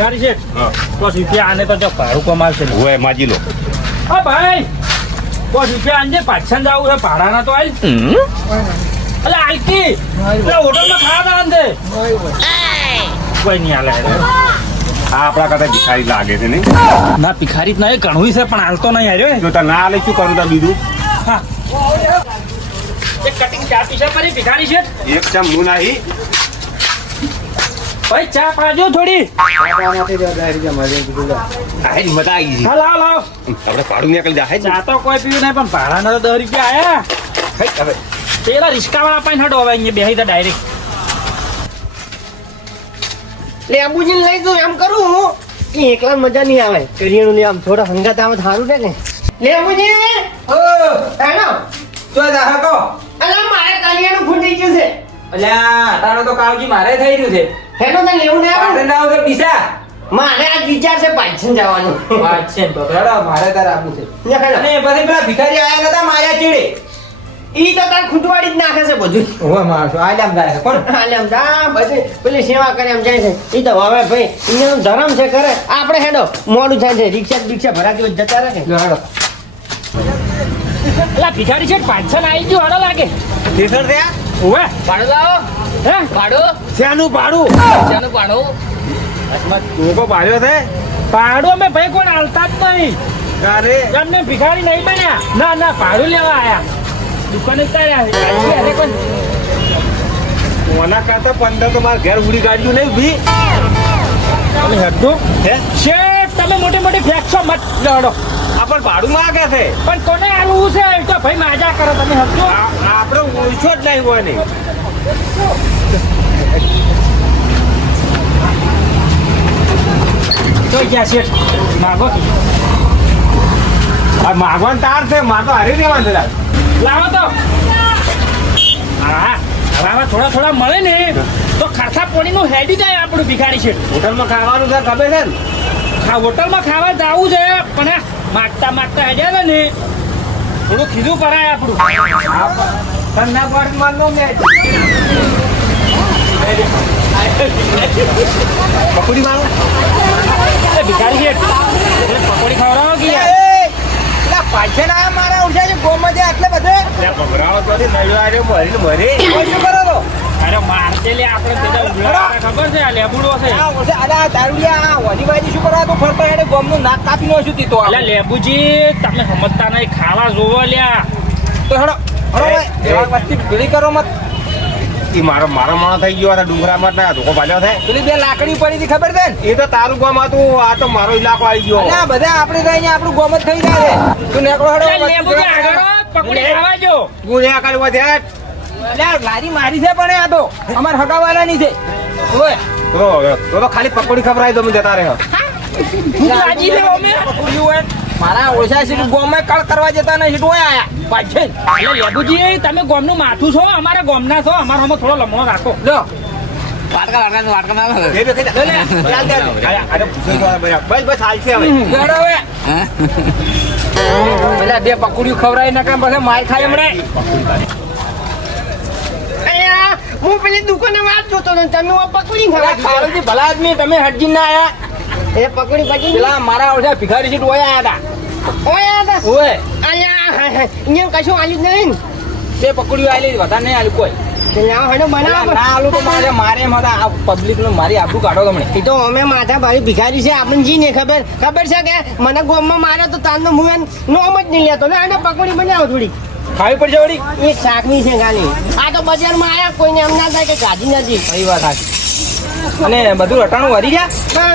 ભિખારી છે હા 5 રૂપિયા આને તો જો ભાડું કમાશે હોય માજી લો હા ભાઈ 5 રૂપિયા આને પાછળ જવું છે ભાડાના તો આલ અલે આલકી એટલે હોટલમાં ખાવા આંદે કોઈ નહીં આલે આ આપણા કરતા ભિખારી લાગે છે નહીં ના ભિખારી જ નહીં ઘણું છે પણ હાલતો નહીં આવ્યો જો તને ના આલે શું કરું તા બીજું હા એક કટિંગ ચા પીશે પરી ભિખારી છે એક ચમ હું નહીં ભાઈ ચા પાજો થોડી આ હિંમત આવી ગઈ હા લાવ લાવ આપણે ભાડું નીકળી જાય ચા તો કોઈ પીવું નહીં પણ ભાડાના તો 10 રૂપિયા આયા હવે પેલા રિસ્કાવાળા પાઈને હડો હવે અહીંયા બેહી તો ડાયરેક્ટ લેબુજીને લઈ દઉં એમ કરું હું કે એકલા મજા નહીં આવે કરિયાણું ને આમ થોડા હંગાત આવે સારું રહે ને લેબુજી ઓ હેલો તો દાહકો અલા મારે કરિયાણું ફૂટી ગયું છે અલ્યા તારો તો કાવજી મારે થઈ રહ્યું છે હેલો તને લેવું ને આવે પાટણ આવો તો પીસા મારે આજ વિચાર છે પાછળ જવાનું વાત છે તો હેડો મારે તાર આપવું છે અને પછી પેલા ભિખારી આયા નતા માયા ચીડે ઈ તો તાર ખૂટવાડી જ નાખે છે બધું ઓય મારસો આલામ જાય છે કોણ હાલે આમ જા પછી પેલી સેવા કરે એમ જાય છે ઈ તો હવે ભાઈ એનો ધર્મ છે કરે આપણે હેડો મોડું થાય છે રિક્ષા ભરાતી હોય જતા રહે લો હેડો અલા ભિખારી છે પાછળ આવી ગયો હડો લાગે કેસર થયા ઓવે ભાડું લાવો હે ભાડું શેનું ભાડું શાનું ભાડું ટોકો પાડ્યો છે ભાડું અમે ભાઈ કોણ હાલતા જ નહીં અરે એમને ભિખારી નહીં બન્યા ના ના ભાડું લેવા આયા દુકાને તાર્યા કોણ કોના કરતા 15 તો મારા ઘેર ઉડી ગાડ્યું નહીં ભી તમે હડો હે શેઠ તમે મોટી મોટી ફેંકશો મત લડો આ પણ ભાડું માંગે છે પણ કોને આલવું છે એ તો ભાઈ માજા કરો તમે હડો આપણે ઓછો જ નહીં હોય નહીં તો ગયા શેઠ માગો આ માગવાન તાર છે માં તો હારી દેવાનું છે લાવો તો હા હવે થોડા થોડા મળે ને તો ખર્ચા પોણીનું હેડી જાય આપણું ભિખારી છે હોટલમાં ખાવાનું છે ખબર છે ને હા હોટલમાં ખાવા જવું છે પણ માગતા માગતા હેડ્યા ને થોડું ખીધું પડાય આપણું ઠંડા પાણી મારનો ને પકોડી મારો એ ભિખારી છે પકોડી ખવડાવો કે યાર પેલા પાછળ આયા મારા ઉઠ્યા છે ગોમાં છે આટલે બધે ત્યાં ભભરાવો તો નળ્યો આવ્યો મરીને મરી શું કરો તો અરે મારતે લે આપણે પેલા ઉગલા ખબર છે આ લેબુડો છે આ ઓસે અલા દારૂડિયા આ વજીબાજી શું કરવા તો ફરતો હેડે ગોમનું નાક કાપી નો છું તીતો અલ્યા લેબુજી તમે સમજતા નહીં ખાવા જોવો લ્યા તો હેડો હેડો એવા વસ્તી ભેળી કરો મત ઈ મારો માણસ થઈ ગયો આ ડુંગરામાં ના ધોકો પાડ્યો છે પેલી બે લાકડી પડી હતી ખબર છે ને એ તો તારું ગામ હતું આ તો મારો ઇલાકો આવી ગયો અલ્યા બધા આપણે તો અહીંયા આપણું ગોમ જ થઈ જાય છે તું નેકળો હેડો લેબુજી આગળ પકોડી ખાવા જો ગુણ્યા કરવા છે અલ્યા લારી મારી છે પણ આ તો અમાર હગાવાલાની છે ઓય તો ખાલી પકોડી ખવડાવી દો જતા રહ્યો ભૂખ લાગી છે અમે પકડ્યું હોય મારા ઓછા છે ગોમાં કળ કરવા જતા નહીં હોય આયા પાછળ એટલે લેબુજી તમે ગોમનું માથું છો અમારા ગોમના છો અમારામાં થોડો લમણો રાખો લો એ બે કઈ અરે પૂછો તો બસ બસ હાલ છે હવે હેડો હવે પેલા બે પકડ્યું ખવડાવી નાખા પછી માય ખાય હમણે અહીંયા હું પેલી દુકાને વાત જોતો હતો તમે આ પકડી ખાવજી ભલા આદમી તમે હટજી ના આયા એ પકડી પછી પેલા મારા ઓછા ભિખારી સીટ ઓયા આયા ઓયા હતા હતા ઓય અહીંયા અહીંયા કશું આલ્યું જ નહીં તે પકડ્યું આલી વધારે નહીં આલ્યું કોઈ ને લાવો હેડો ના બનાવો આલું તો મારે એમ હતા આ પબ્લિક નું મારી આબરૂ કાઢો તમને એ તો અમે માથા ભારી ભિખારી છે આપણને જી ને ખબર છે કે મને ગોમમાં મારે તો તારનો મુવેન નોમ જ નહીં લેતો ને આને પકોડી બનાવો થોડી ખાવી પડશે વળી એક શાકની છે ગાલી આ તો બજારમાં આયા કોઈને એમ ના થાય કે ગાધી નથી સહી વાત સાચી અને બધું રટાણું વધી ગયા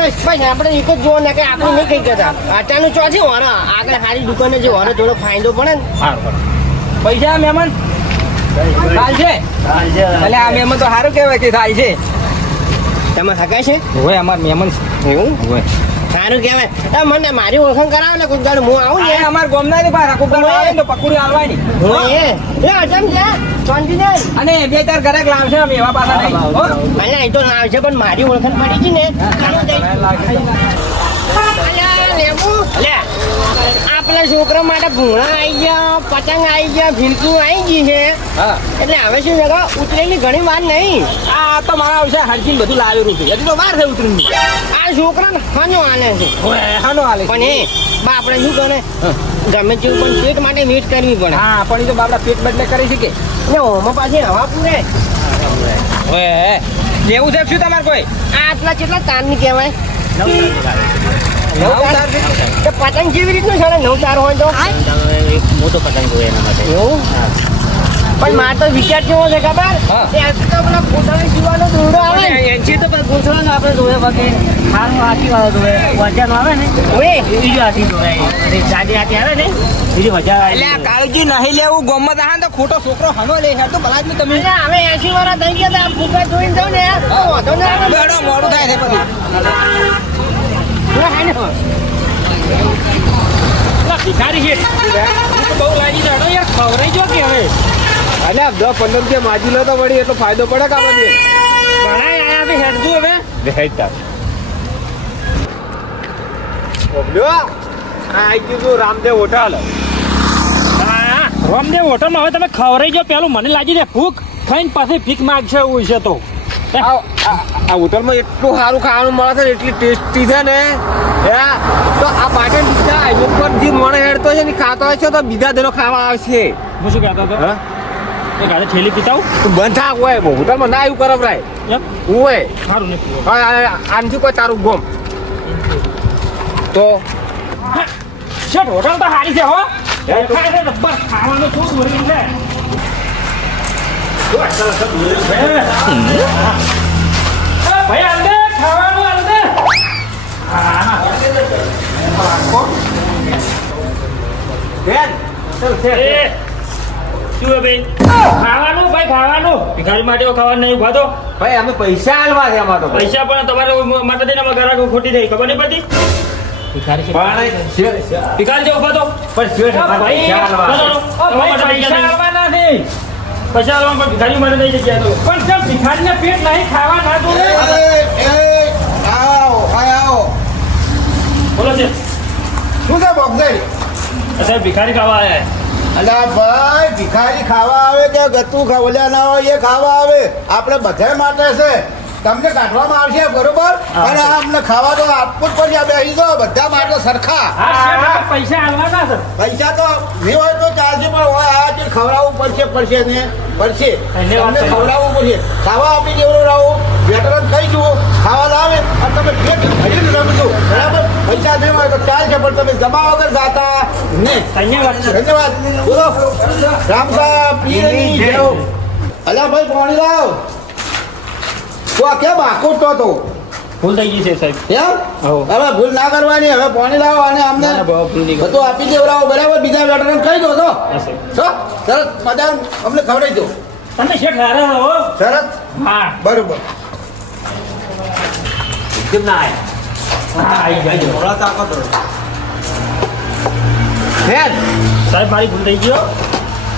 બસ બસ આપણે એક જ જોવો ને કે આપણે નહીં કઈ કરતા આટાનું ચોથી હોનો આગળ સારી દુકાને જે હોનો થોડો ફાયદો પડે ને પૈસા મહેમાન થાય છે એટલે આ મહેમાન તો સારું કહેવાય કે થાય છે તમે હકાય છે હોય અમાર મહેમાન એવું હોય સારું કહેવાય મને મારી ઓળખાણ કરાવો ને કોઈ દાડો હું આવું ને અમાર ગોમના ની પાસે કોક દાડો આવે ને તો પકોડી આલવાની હું એ અજમ છે શાંતિ ને અને બે ચાર ઘરાક લાવશે અમે એવા પાછા નહીં હો? અલ્યા એ તો લાવ છે પણ મારી ઓળખાણ પડી છે ને અલ્યા લેવું અલ્યા આ પેલા છોકરા માટે ભૂંગળા આવી ગયા, પતંગ આવી ગયા, ભીડકું આવી ગઈ છે. હા એટલે હવે શું છે કે ઉતરેલી ઘણી વાર નહીં. આ તો મારા આવશે હરજીને બધું લાવેલું છે હજી તો વાર છે ઉતરીને આ છોકરાને હાનો આલે છે. હાનો હાલે પણ એ બા આપણે શું કરે ગમે તેવું પણ પેટ માટે વેટ કરવી પડે. હા પણ એ તો બાપડા પેટ બદલે કરી શકે ને ઓમાં પાછી હવા પૂરે. ઓએ લેવું છે શું તમારે કોઈ આ આટલા કેટલા તારની કહેવાય? નવ તાર છે? તો પતંગ કેવી રીતનું છે 9 તાર હોય તો? મોટો પતંગ જોઈએ એના માટે. એવું પણ મારે તો વિચાર કેવો છે ખબર? હા. ત્યાંથી તો પેલા ગોઠવણી સીવાનો દોરડો આવે ને. એનથી તો ગોઠવાનું આપણે જોવે બાકી હારું હાથી વાળો જોવે વજન આવે ને ઓએ બીજું હાથી જોવે ગાડી હાથી આવે ને બીજી મજા આવે. એટલે આ કાળજી નહીં લેવું ગોમત હા તો ખોટો છોકરો હનો લે હેર તો ભલા જ નહીં તમે એટલે હવે 80 વાળા થઈ ગયા તા ફૂકા જોઈને જાવ ને તો વાંધો ના આવે. બેડો મોડું થાય છે પછી હા, હે ને. પેલા ભિખારી છે હું તો બહુ લાગી જાય યાર ખવરાઈ જો કે હવે અલ્યા 10-15 રૂપિયા માજી લો તો વળી એટલો ફાયદો પડે કે આપણને ઘણા આયા બી હેડજો હવે રહેતા ઓબલ્યો આ આઈ ગયું તું રામદેવ હોટલ. હા રામદેવ હોટલમાં હવે તમે ખવરાઈ જો પેલું મને લાગી દે ભૂખ ખાઈને પાછી ભીખ માગશે એવું છે તો આ હોટલમાં એટલું સારું ખાવાનું મળે છે ને એટલી ટેસ્ટી છે ને તો આ પાટે બીજા હાઈવે પર જે મને હેડતો છે ને ખાતો હોય છે તો બીજા દિનો ખાવા આવશે. હું શું કહેતો હતો હા એ ગાડે થેલી પીતાવ તું બંધ થા હોય હોટલમાં ના આવ્યું કરવ રાય એમ હોય સારું નહીં આનથી કોઈ તારું ગોમ તો શેઠ હોટલ તો સારી છે હો ખાય છે બસ ખાવાનું શું દોરી છે ભાઈ અંદર ખાવાનું અંદર બેન શું હે ભાઈ ખાવાનું ભાઈ ખાવાનું ભિખારી માટે ખાવાનું નહીં ઉભા તો ભાઈ અમે પૈસા આલવા છે આમાં તો પૈસા પણ તમારે માટે દઈને ઘરાક ખોટી થઈ ખબર નહીં પડતી ભિખારી છે ઉભા તો પણ શેઠ અમારે પૈસા આલવા છે. પૈસા આવવાના નહીં પૈસા આવવા પણ ભિખારી માટે નહીં જગ્યા તો પણ જેમ ભિખારીને પેટ નહીં ખાવા ના તો બોલો છે શું છે બોક્સર? સાહેબ ભિખારી ખાવા આવ્યા અલ્યા ભાઈ ભિખારી ખાવા આવે કે ગતું ઓલ્યા ના હોય એ ખાવા આવે આપણે બધા માટે છે. તમને કાઢવામાં આવશે બરોબર અને આ અમને ખાવા તો આપવું જ પડશે. બેસી દો બધા માટે સરખા. પૈસા આવવાના સર પૈસા તો નહીં હોય તો ચાલશે પણ હોય આ જે ખવડાવવું પડશે ને પડશે તમને ખવડાવવું પડશે. ખાવા આપી દેવડાવું વેટરન કહીશું ખાવા લાવે અને તમે પેટ ભરીને રમજો બરાબર. પૈસા નહીં હોય તો ચાલશે પણ તમે જમા વગર જાતા ને. ધન્યવાદ સર ધન્યવાદ. બોલો રામ સાહેબ પીરની જય. અલ્યા ભાઈ પાણી લાવ. તો આ કેમ આખું તો ભૂલ થઈ ગઈ છે સાહેબ એમ હો. હવે ભૂલ ના કરવાની. હવે પાણી લાવો અને અમને બધું આપી દેવડાવો બરાબર. બીજા વેટરન કહી દો તો હા, સાહેબ. સરસ મજા અમને ખવડાવી દો. તમે શેઠ હારા હો સરસ હા બરોબર. કેમ ના હા આવી જાય બેન સાહેબ મારી ભૂલ થઈ ગયો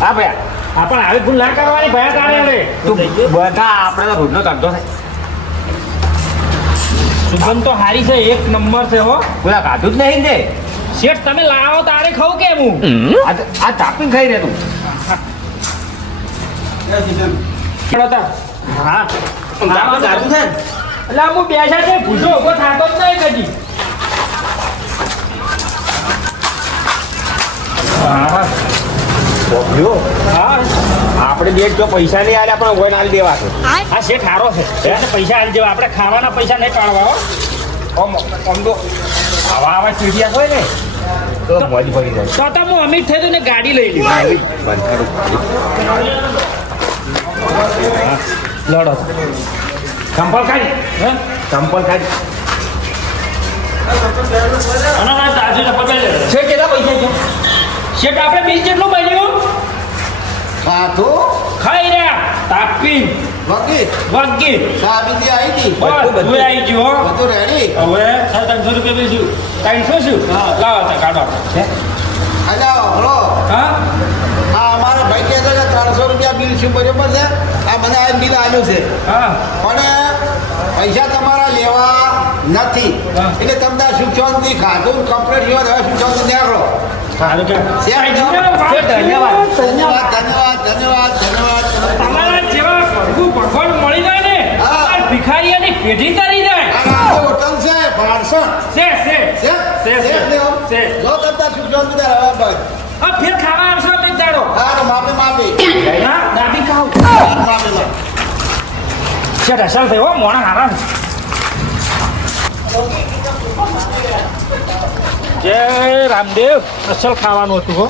હા ભાઈ હા પણ આવી ભૂલ ના કરવાની ભયા તારે હવે તું બધા આપણે તો રોજનો ધંધો થાય સુગંધ તો હારી છે એક નંબર છે હો પેલા ખાધું જ નહીં ને શેઠ તમે લાવો તારે ખાવ કેમ હું આ ચાપીને ખાઈ રહે તું હા ખાધું છે એટલે હું બેસા છે ભૂસો ઉભો થતો જ નહીં કદી હા હા આપણે બે જો પૈસા નહીં આલ્યા પણ હોય ના દેવા છે હા શેઠ હારો છે એને પૈસા આલી દેવા આપણે ખાવાના પૈસા નહીં કાઢવા હો આમ તો આવા આવા સીડિયા હોય ને તો મોજ પડી જાય તો તો હું અમીર થઈ ને ગાડી લઈ લીધી લડો ચંપલ ખાઈ હે ચંપલ ખાઈ ના તાજુ ચપ્પલ પહેરી લે છે કેટલા પૈસા છે શેઠ આપણે બીજ જેટલું બન્યું ખાધું ખાઈ રહ્યા તાપી વકી વાગી સાબિતી આવી હતી બસ તું આવી ગયો બધું રેડી. હવે 300 રૂપિયા બીજું 300 શું લાવો તો કાઢો અલ્યા હળો હા આ અમારો ભાઈ કહેતો કે 300 રૂપિયા બિલ શું બરોબર છે. આ મને આ બિલ આવ્યું છે હા અને પૈસા તમારા લેવા નથી હા. એટલે તમને સુખ શાંતિ ખાધું કમ્પ્લીટ થયો હવે સુખ શાંતિ નીકળો સારું કે ધન્યવાદ ધન્યવાદ ધન્યવાદ ધન્યવાદ તમારા જેવા ભરપૂર ભગવાન મળી જાય ને હા. આ ભિખારીઓની પેઢી તરી જાય આ હોટલ છે ભાણસણ છે છે છે, છે. જો કરતા સુખ શાંતિ હવે બસ આ ફેર ખાવા આવશો તો દાડો હા તો માફી હા દાદી ખાવ માફી છે રસલ થયો મોણા હારા જય રામદેવ અસલ ખાવાનું હતું હો